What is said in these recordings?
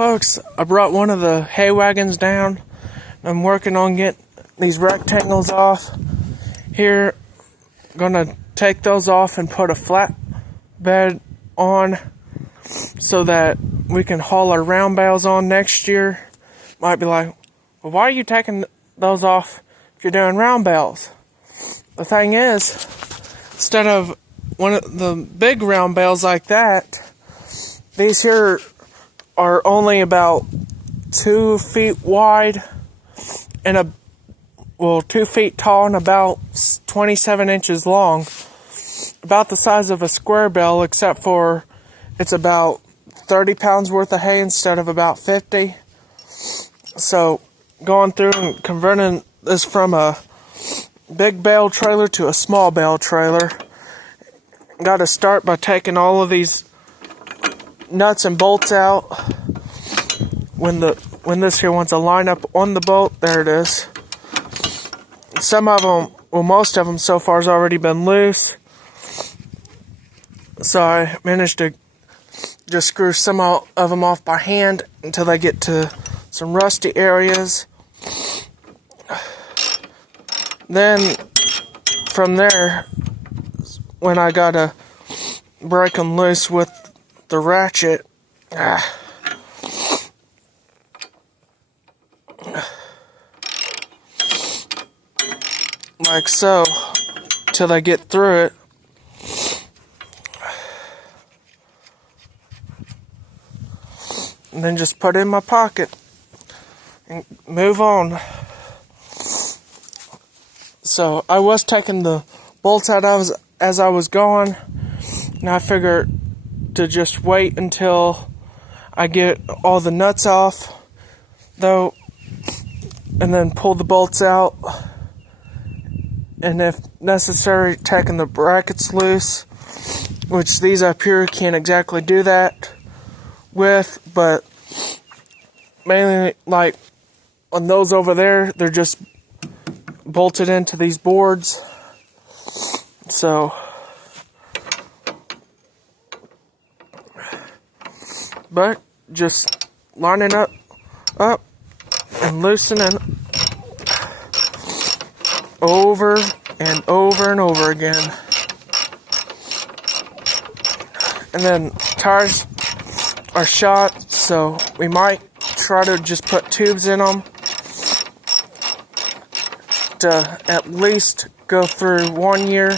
Folks, I brought one of the hay wagons down. I'm working on getting these rectangles off. Here, gonna take those off and put a flat bed on so that we can haul our round bales on next year. Might be like, well, why are you taking those off if you're doing round bales? The thing is, instead of one of the big round bales like that, these here are only about 2 feet wide and 2 feet tall and about 27 inches long. About the size of a square bale, except for it's about 30 pounds worth of hay instead of about 50. So going through and converting this from a big bale trailer to a small bale trailer, got to start by taking all of these nuts and bolts out. When this here wants to line up on the bolt, there it is. Some of them, well, most of them so far has already been loose. So I managed to just screw some of them off by hand until they get to some rusty areas. Then from there, when I gotta break them loose with the ratchet, like so, till I get through it. And then just put it in my pocket and move on. So I was taking the bolts out as I was going, and I figured to just wait until I get all the nuts off, though, and then pull the bolts out, and if necessary, taking the brackets loose, which these up here can't exactly do that with, but mainly like on those over there, they're just bolted into these boards. So but just lining up and loosening over and over and over again. And then tires are shot, so we might try to just put tubes in them to at least go through 1 year.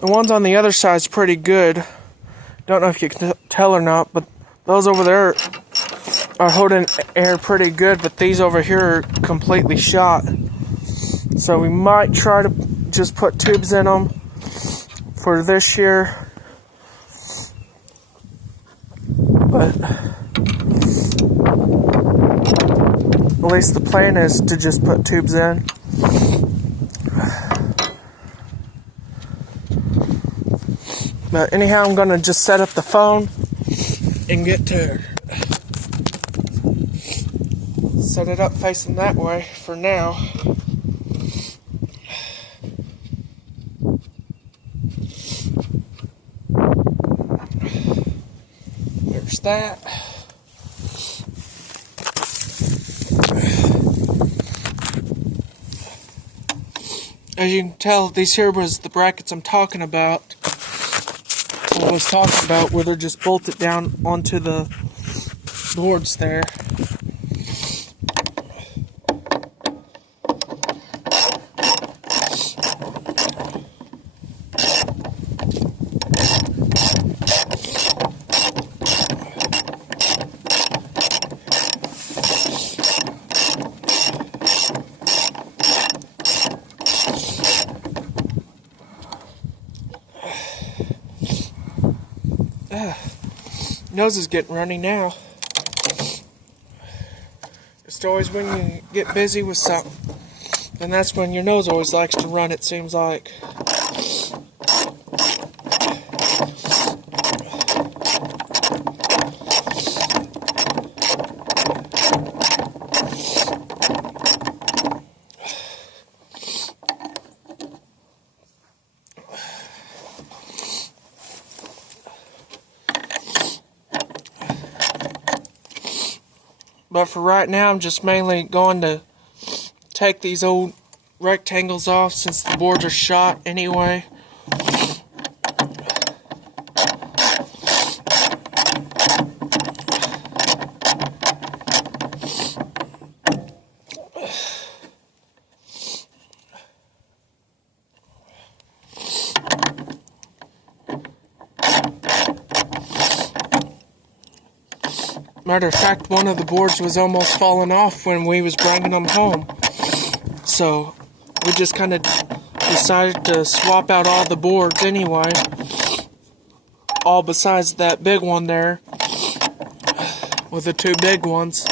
The ones on the other side is pretty good. Don't know if you can tell or not, but those over there are holding air pretty good, but these over here are completely shot. So we might try to just put tubes in them for this year. But at least the plan is to just put tubes in. But anyhow, I'm going to just set up the phone and get to set it up facing that way for now. There's that. As you can tell, these here was the brackets I'm talking about. I was talking about where they're just bolted down onto the boards there. Nose is getting runny now. It's always when you get busy with something, and that's when your nose always likes to run, it seems like. But for right now, I'm just mainly going to take these old rectangles off since the boards are shot anyway. Matter of fact, one of the boards was almost falling off when we was bringing them home. So we just kind of decided to swap out all the boards anyway. All besides that big one there. With the two big ones.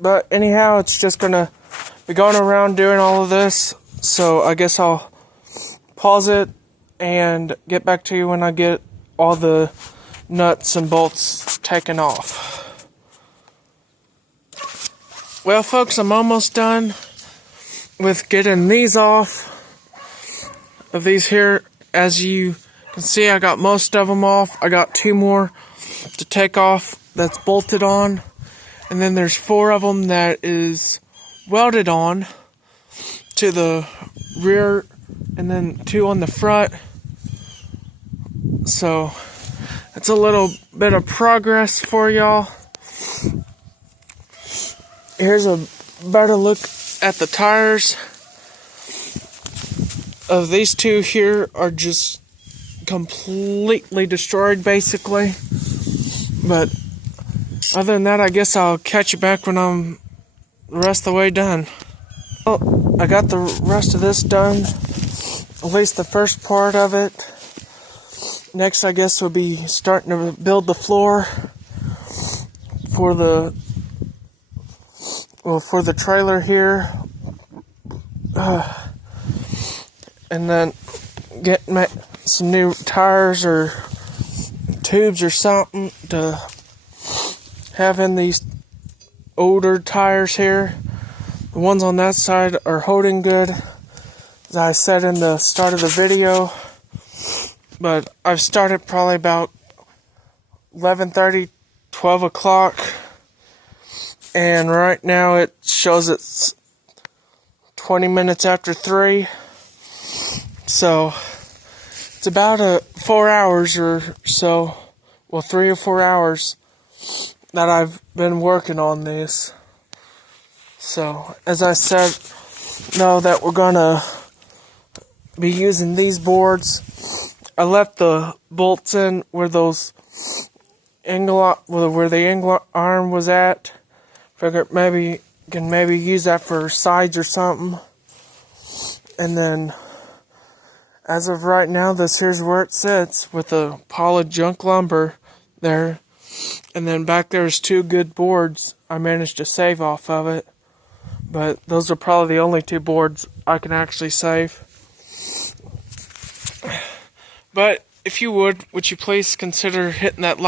But anyhow, it's just gonna be going around doing all of this. So I guess I'll pause it and get back to you when I get all the nuts and bolts taken off. Well, folks, I'm almost done with getting these off of these here. As you can see, I got most of them off. I got 2 more to take off that's bolted on. And then there's 4 of them that is welded on to the rear, and then 2 on the front. So it's a little bit of progress for y'all. Here's a better look at the tires. Of these 2 here are just completely destroyed basically. But other than that, I guess I'll catch you back when I'm the rest of the way done. Well, I got the rest of this done, at least the first part of it. Next, I guess we'll be starting to build the floor for the trailer here, and then get some new tires or tubes or something to have in these older tires here. The ones on that side are holding good, as I said in the start of the video. But I've started probably about 11:30, 12 o'clock. And right now it shows it's 20 minutes after 3. So it's about 4 hours or so. Well, 3 or 4 hours that I've been working on this. So, as I said, know that we're gonna be using these boards. I left the bolts in where those where the angle arm was at. Figured maybe can use that for sides or something. And then as of right now, this here's where it sits with a pile of junk lumber there. And then back there's 2 good boards I managed to save off of it. But those are probably the only 2 boards I can actually save. But if you would you please consider hitting that like